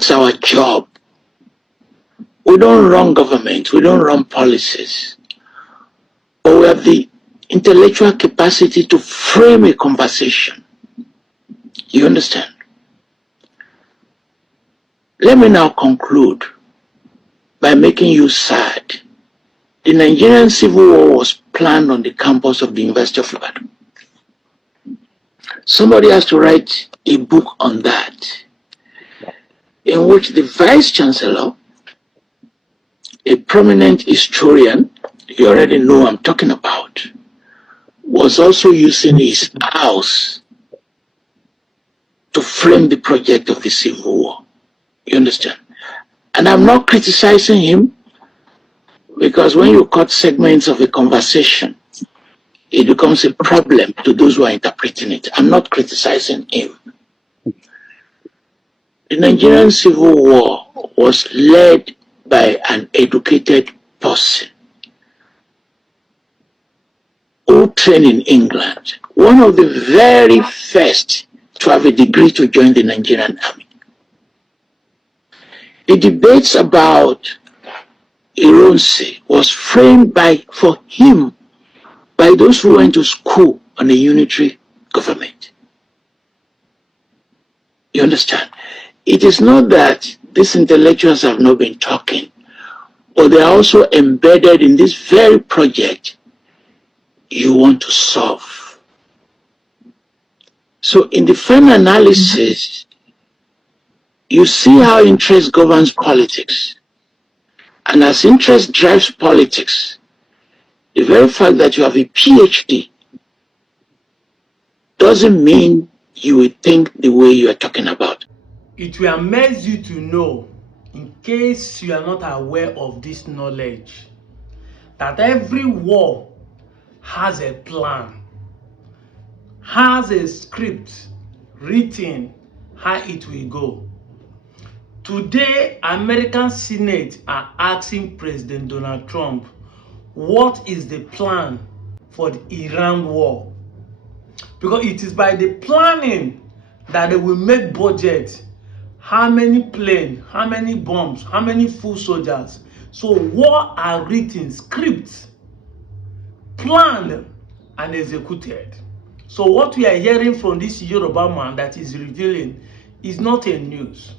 That's our job. We don't run government, we don't run policies. But we have the intellectual capacity to frame a conversation. You understand? Let me now conclude by making you sad. The Nigerian Civil War was planned on the campus of the University of Ibadan. Somebody has to write a book on that, in which the Vice Chancellor, a prominent historian, you already know I'm talking about, was also using his house to frame the project of the Civil War. You understand? And I'm not criticizing him, because when you cut segments of a conversation, it becomes a problem to those who are interpreting it. I'm not criticizing him. The Nigerian Civil War was led by an educated person who trained in England, one of the very first to have a degree to join the Nigerian army. The debates about Ironsi was framed for him by those who went to school on a unitary government. You understand? It is not that these intellectuals have not been talking, but they are also embedded in this very project you want to solve. So in the final analysis, you see how interest governs politics. And as interest drives politics, the very fact that you have a PhD doesn't mean you will think the way you are talking about. It will amaze you to know, in case you are not aware of this knowledge, that every war has a plan, has a script written how it will go. Today, American Senate are asking President Donald Trump, what is the plan for the Iran war? Because it is by the planning that they will make budget, how many planes, how many bombs, how many full soldiers. So war are written, scripts, planned and executed. So what we are hearing from this Yoruba man that is revealing is not a news.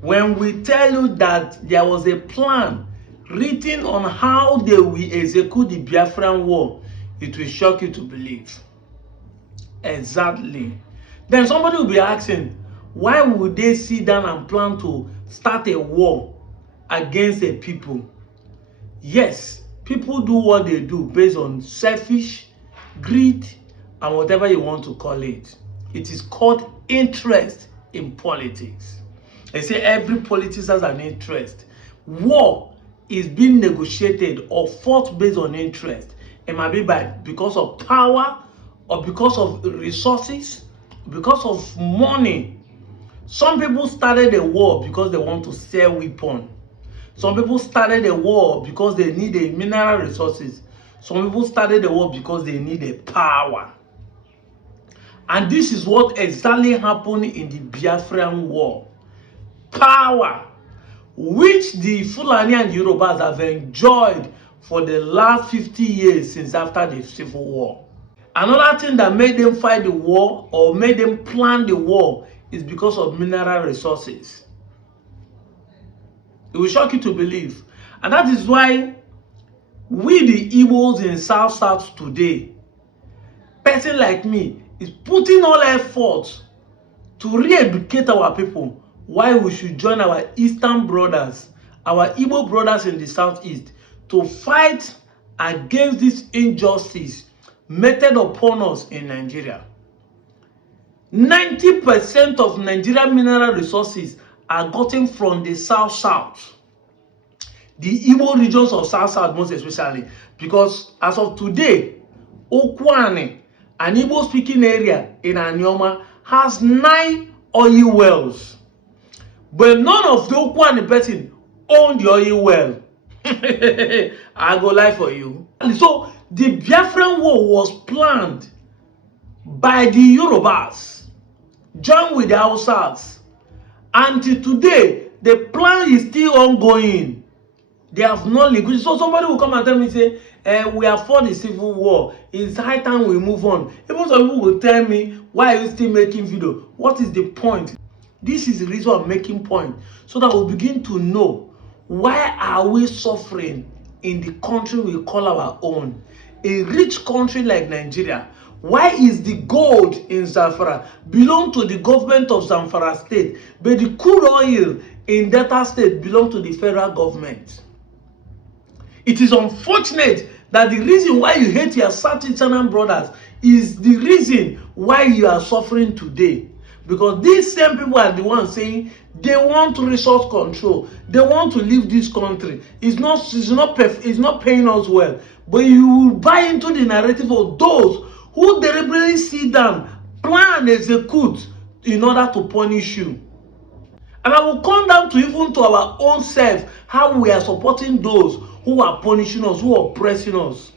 When we tell you that there was a plan written on how they will execute the Biafran war, it will shock you to believe. Exactly. Then somebody will be asking, why would they sit down and plan to start a war against the people? Yes, people do what they do based on selfish, greed, and whatever you want to call it. It is called interest in politics. They say every politician has an interest. War is being negotiated or fought based on interest. It might be because of power, or because of resources, because of money. Some people started a war because they want to sell weapons. Some people started a war because they need a mineral resources. Some people started a war because they need a power. And this is what exactly happened in the Biafran war. Power, which the Fulani and Yorubas have enjoyed for the last 50 years since after the Civil War. Another thing that made them fight the war or made them plan the war is because of mineral resources. It will shock you to believe. And that is why we the Igbos in South today, person like me, is putting all effort to re-educate our people why we should join our Eastern brothers, our Igbo brothers in the Southeast, to fight against this injustice meted upon us in Nigeria. 90% of Nigerian mineral resources are gotten from the South. The Igbo regions of South most especially, because as of today, Okwane, an Igbo speaking area in Aniomas, has 9 oil wells. But none of the Okwane person own the oil well. I go lie for you. And so the Biafran war was planned by the Yorubas, joined with the Hausas, Until today, the plan is still ongoing. They have not liquidated. So somebody will come and tell me, say, we have fought the civil war. It's high time we move on. Even some people will tell me, why are you still making video? What is the point? This is the reason I'm making point. So that we'll begin to know, why are we suffering in the country we call our own? A rich country like Nigeria. Why is the gold in Zamfara belong to the government of Zamfara state, but the crude oil in Delta state belong to the federal government? It is unfortunate that the reason why you hate your South Eastern brothers is the reason why you are suffering today. Because these same people are the ones saying they want resource control. They want to leave this country. It's not paying us well. But you will buy into the narrative of those who deliberately sit down, plan, execute in order to punish you. And I will come down to even to our own self, how we are supporting those who are punishing us, who are oppressing us.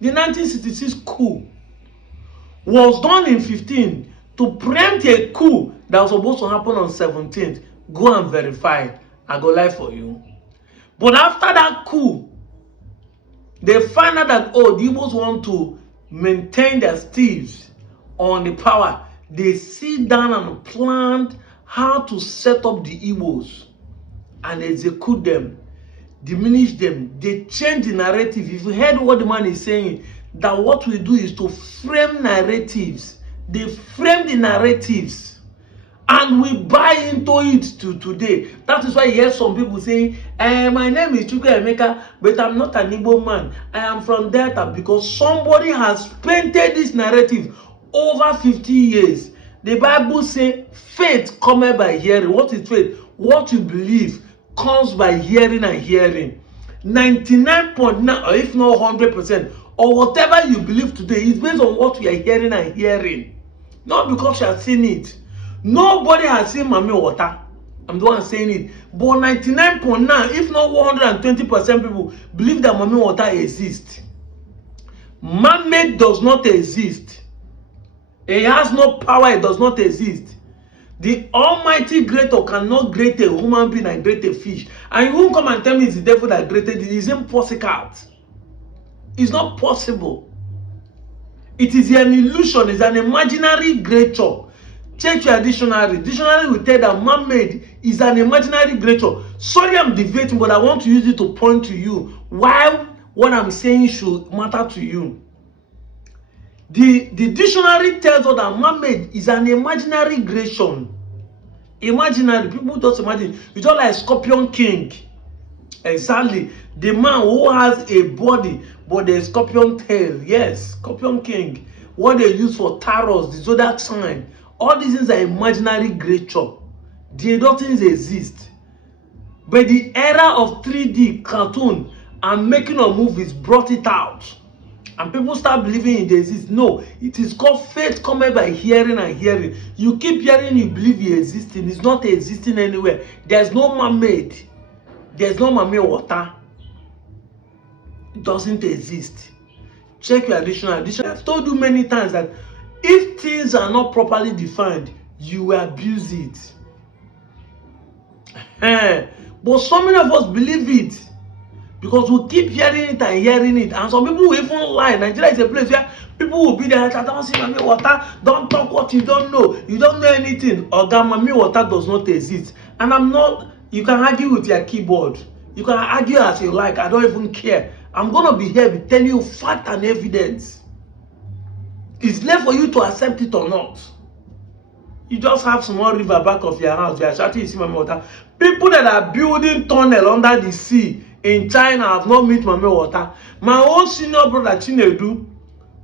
The 1966 coup was done in 15 to preempt a coup that was supposed to happen on 17th. Go and verify. I go live for you. But after that coup, they find out that, oh, the Igbos want to maintain their thieves on the power. They sit down and planned how to set up the Igbos and execute them, diminish them. They change the narrative. If you heard what the man is saying, that what we do is to frame narratives. They frame the narratives. And we buy into it to today. That is why you hear some people saying, my name is Chukwu Emeka, but I'm not an Igbo man. I am from Delta, because somebody has painted this narrative over 50 years. The Bible says, faith cometh by hearing. What is faith? What you believe comes by hearing and hearing. 99.9, or if not 100%, or whatever you believe today is based on what you are hearing and hearing. Not because you have seen it. Nobody has seen Mami Water. I'm the one saying it. But 99.9, if not 120% people believe that Mami Water exists. Man-made does not exist. It has no power. It does not exist. The Almighty Creator cannot create a human being and create a fish. And you won't come and tell me it's the devil that created it. It's impossible. It's not possible. It is an illusion. It's an imaginary creature. Check your dictionary. Dictionary will tell that man-made is an imaginary creature. Sorry, I'm debating, but I want to use it to point to you why what I'm saying should matter to you. The dictionary tells us that man-made is an imaginary creation. Imaginary. People just imagine. It's just like Scorpion King. Exactly. The man who has a body but a scorpion tail. Yes, Scorpion King. What they use for tarot, the zodiac sign. All these things are imaginary creature. They don't exist. But the era of 3D cartoon and making of movies brought it out. And people start believing it exists. No, it is called faith coming by hearing and hearing. You keep hearing, you believe it existing. It's not existing anywhere. There's no man-made. There's no Mami Water. It doesn't exist. Check your dictionary. I've told you many times that if things are not properly defined, you will abuse it. But so many of us believe it because we keep hearing it and hearing it. And some people will even lie. Nigeria is a place where people will be there. I don't see Mami Water. Don't talk what you don't know. You don't know anything. Oga, Mami Water does not exist. And I'm not. You can argue with your keyboard. You can argue as you like. I don't even care. I'm going to be here to tell you fact and evidence. It's left for you to accept it or not. You just have small river back of your house. You are shouting, you see Mami Water. People that are building tunnel under the sea in China have not met Mami Water. My own senior brother, Chinedu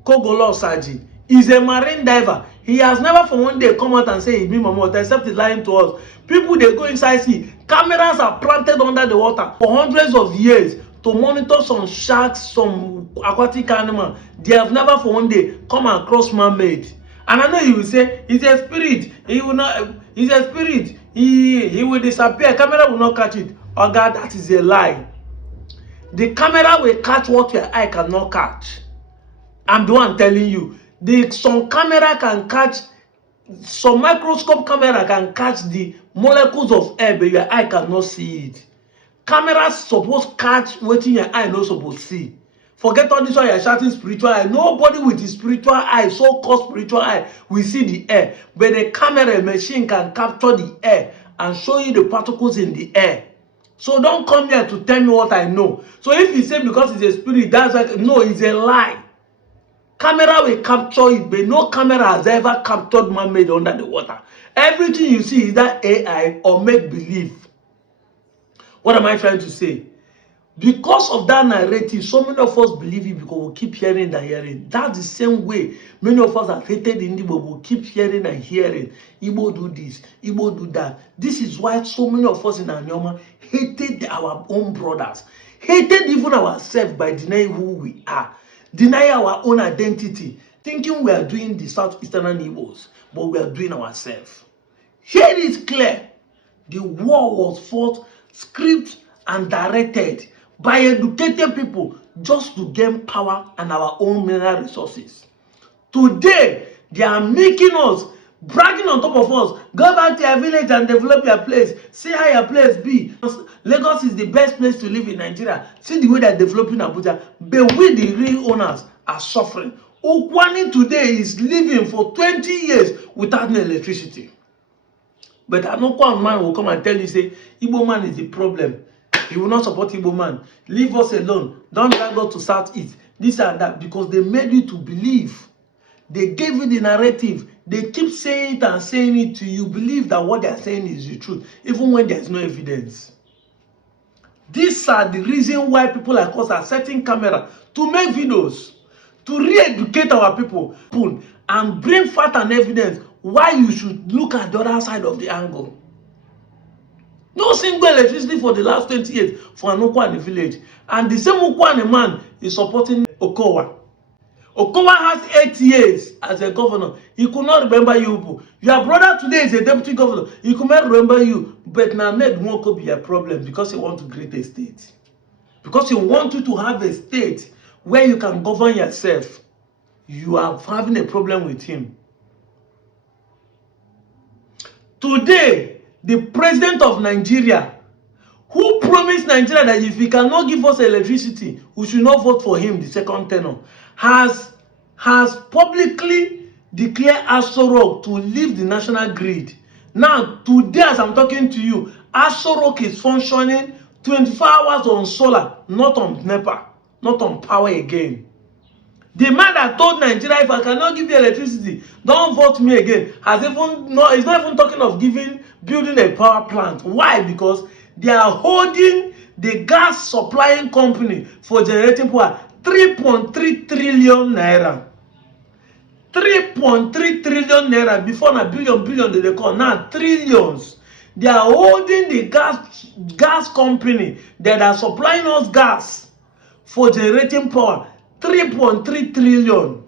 Kogolo Saji, is a marine diver. He has never for one day come out and say he meet Mami Water, except he's lying to us. People, they go inside sea. Cameras are planted under the water for hundreds of years to monitor some sharks, some aquatic animal. They have never for one day come across man-made. And I know you will say, he's a spirit. He will not, he's a spirit. He will disappear. Camera will not catch it. Oh God, that is a lie. The camera will catch what your eye cannot catch. I'm the one telling you. Some camera can catch some microscope camera can catch the molecules of air, but your eye cannot see it. Cameras suppose catch wetin your eye no suppose see. Forget all this one you're shouting spiritual eye. Nobody with the spiritual eye, so-called spiritual eye, will see the air. But the camera machine can capture the air and show you the particles in the air. So don't come here to tell me what I know. So if you say because it's a spirit, that's like, no, it's a lie. Camera will capture it, but no camera has ever captured man-made under the water. Everything you see is that AI or make-believe. What am I trying to say? Because of that narrative, so many of us believe it because we keep hearing and hearing. That's the same way many of us have hated Ndigbo. We keep hearing and hearing. Igbo do this, Igbo do that. This is why so many of us in Aniomas hated our own brothers, hated even ourselves by denying who we are, denying our own identity, thinking we are doing the Southeastern Igbos, but we are doing ourselves. Here it is clear. The war was fought, scripted, and directed by educated people just to gain power and our own mineral resources. Today, they are making us, bragging on top of us, go back to your village and develop your place. See how your place be. Lagos is the best place to live in Nigeria. See the way they're developing Abuja. But we, the real owners, are suffering. Ukwani today is living for 20 years without no electricity. But an Okwan man will come and tell you, say, Igbo man is the problem. He will not support Igbo man. Leave us alone. Don't drag us to Southeast. This and that. Because they made you to believe. They gave you the narrative. They keep saying it and saying it to you. Believe that what they are saying is the truth. Even when there is no evidence. These are the reason why people like us are setting camera to make videos. To re-educate our people. And bring fact and evidence. Why you should look at the other side of the angle. No single electricity for the last 20 years for an Okwane village. And the same Okwane man is supporting Okowa. Okowa has 8 years as a governor. He could not remember you people. Your brother today is a deputy governor. He could not remember you. But now Ned won't be a problem because he wants to create a state. Because he wants you to have a state where you can govern yourself. You are having a problem with him. Today, the president of Nigeria, who promised Nigeria that if he cannot give us electricity, we should not vote for him the second tenure, has publicly declared Aso Rock to leave the national grid. Now, today as I'm talking to you, Aso Rock is functioning 24 hours on solar, not on NEPA, not on power again. The man that told Nigeria, if I cannot give you electricity, don't vote me again, has even no, he's not even talking of building a power plant. Why? Because they are holding the gas supplying company for generating power 3.3 trillion naira. 3.3 trillion naira. Before na billion they call, now trillions. They are holding the gas company that are supplying us gas for generating power 3.3 trillion.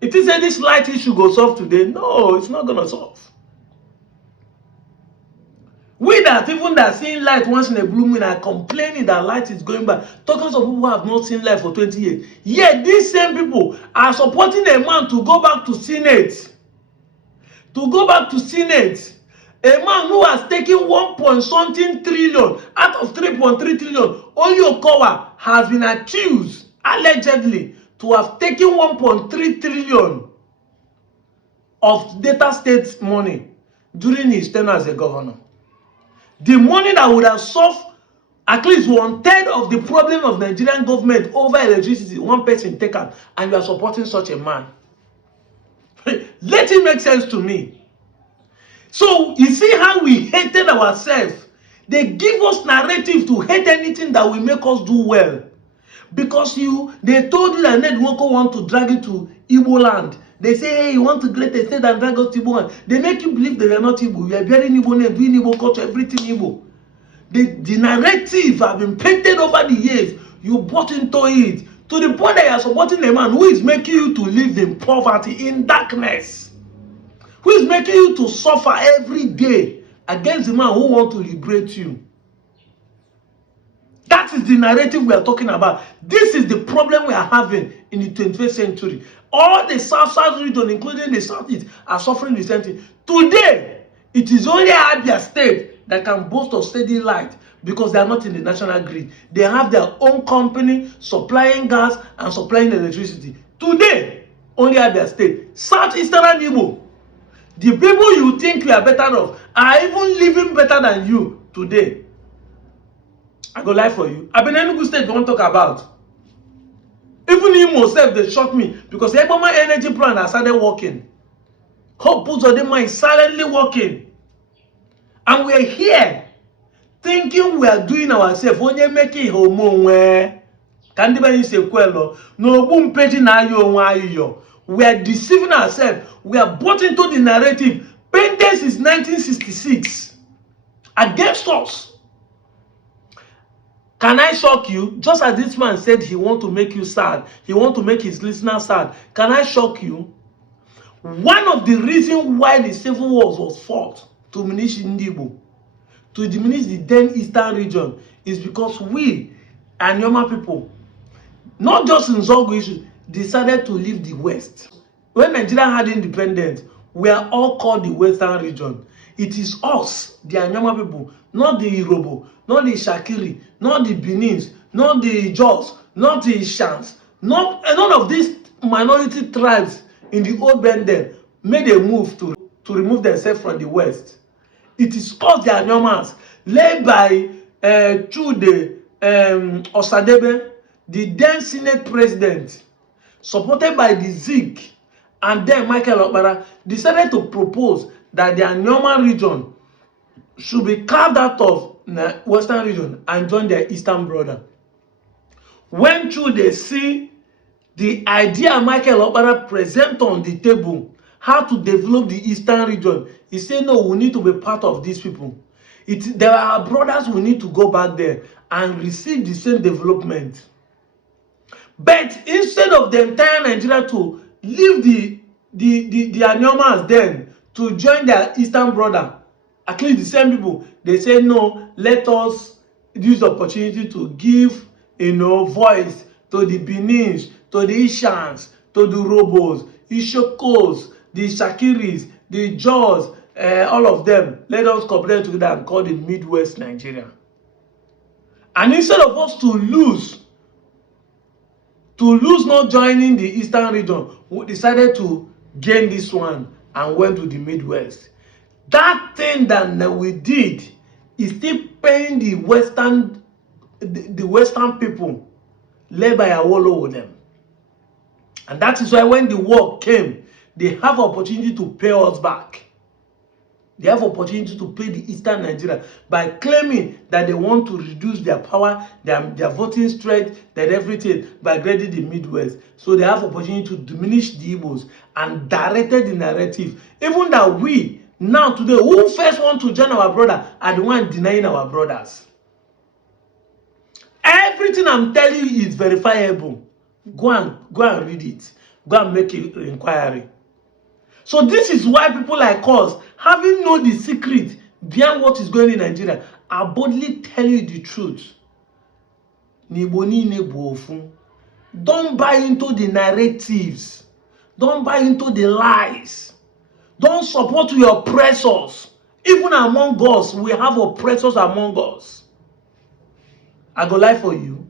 It is this light issue go solve today? No, it's not gonna solve. We that even that seeing light once in a blue moon are complaining that light is going back. Talking to people who have not seen light for 20 years. Yet these same people are supporting a man to go back to Senate. To go back to Senate. A man who has taken 1.something trillion out of 3.3 trillion. Only Okowa has been accused, allegedly, to have taken 1.3 trillion of Delta State money during his tenure as a governor. The money that would have solved at least 1/3 of the problem of Nigerian government over electricity, one person take out, and you are supporting such a man. Let it make sense to me. So you see how we hated ourselves. They give us narrative to hate anything that will make us do well. Because they told you that Ned Nwoko want to drag you to Igbo land. They say, hey, you want to create a state and drag us to Igbo land. They make you believe they are not Igbo. You are bearing Igbo name, doing Igbo culture, everything Igbo. The narrative have been painted over the years. You bought into it. To the point that you are supporting a man who is making you to live in poverty, in darkness. Who is making you to suffer every day against the man who wants to liberate you. That is the narrative we are talking about. This is the problem we are having in the 21st century. All the south region, including the southeast, are suffering the same thing. Today, it is only Abia State that can boast of steady light because they are not in the national grid. They have their own company supplying gas and supplying electricity. Today, only Abia State. Southeastern Ndigbo, the people you think you are better off are even living better than you today. I go lie for you. I've been Enugu State you want to talk about. Even Imo self, they shock me because Eboma energy plan has started working. Hope Uzodinma is silently working. And we are here thinking we are doing ourselves. Onye making homo can even say kwelo. No boom page na yo. We are deceiving ourselves. We are bought into the narrative. Painted since 1966 against us. Can I shock you? Just as this man said he want to make you sad, he want to make his listeners sad. Can I shock you? One of the reasons why the civil wars was fought to diminish Ndigbo, to diminish the then eastern region, is because we, Aniomas people, not just in Zogo issues, decided to leave the west. When Nigeria had independence, we are all called the western region. It is us, the Aniomas people, not the Irobo, not the Shakiri, not the Benins, not the Jos, not the Ishans, none of these minority tribes in the old Benden made a move to remove themselves from the west. It is us, the Aniomas, led by Chude Osadebe, the then Senate president, supported by the Zik and then Michael Okpara, decided to propose that the Aniomas region should be carved out of the western region and join their eastern brother. When they see the idea Michael Okpara present on the table, how to develop the eastern region, he said, no, we need to be part of these people. There are brothers, we need to go back there and receive the same development. But instead of the entire Nigeria to leave the Aniomas then to join their eastern brother, at least the same people, they say no, let us use the opportunity to give voice to the Benins, to the Ishans, to the Robos, Ishokos, the Shakiris, the Jaws, all of them. Let us cooperate together and call the Midwest Nigeria. And instead of us to lose not joining the eastern region, we decided to gain this one and went to the Midwest. That thing that we did is still paying the western people led by Awolowo with them. And that is why when the war came, they have opportunity to pay us back. They have opportunity to pay the eastern Nigeria by claiming that they want to reduce their power, their voting strength, their everything by grading the Midwest. So they have opportunity to diminish the Igbos and directed the narrative. Even that we, now today, who first want to join our brother are the one denying our brothers. Everything I'm telling you is verifiable. Go and read it. Go and make an inquiry. So this is why people like us, having known the secret behind what is going on in Nigeria, are boldly telling you the truth. Don't buy into the narratives. Don't buy into the lies. Don't support your oppressors. Even among us, we have oppressors among us. I go lie for you.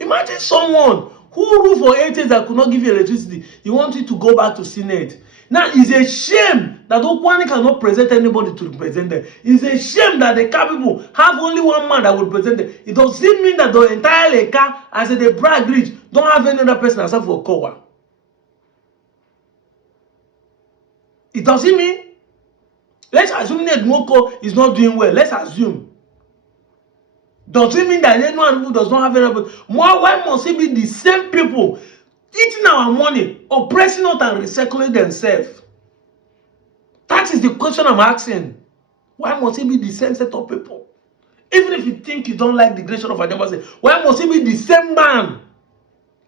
Imagine someone who ruled for 8 years that could not give you electricity. You want it to go back to Senate. Now, it's a shame that Okwani cannot present anybody to represent them. It's a shame that the Eka people have only one man that will present them. It doesn't mean that the entire Eka, as they brag rich, don't have any other person except for Kowa. It doesn't mean. Let's assume that Nwoko is not doing well. Let's assume. Doesn't mean that anyone who does not have any. Why must it be the same people eating our money, oppressing us and recycling themselves? That is the question I'm asking. Why must it be the same set of people? Even if you think you don't like the creation of Aniomas, why must it be the same man?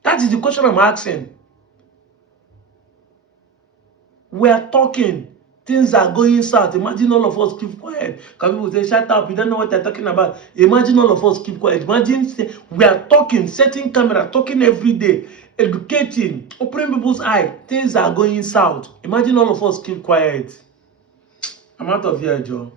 That is the question I'm asking. We are talking, things are going south. Imagine all of us keep quiet. Because people say, shut up, you don't know what they're talking about. Imagine all of us keep quiet. Imagine we are talking, setting camera, talking every day, educating, opening people's eyes. Things are going south. Imagine all of us keep quiet. I'm out of here, Joe.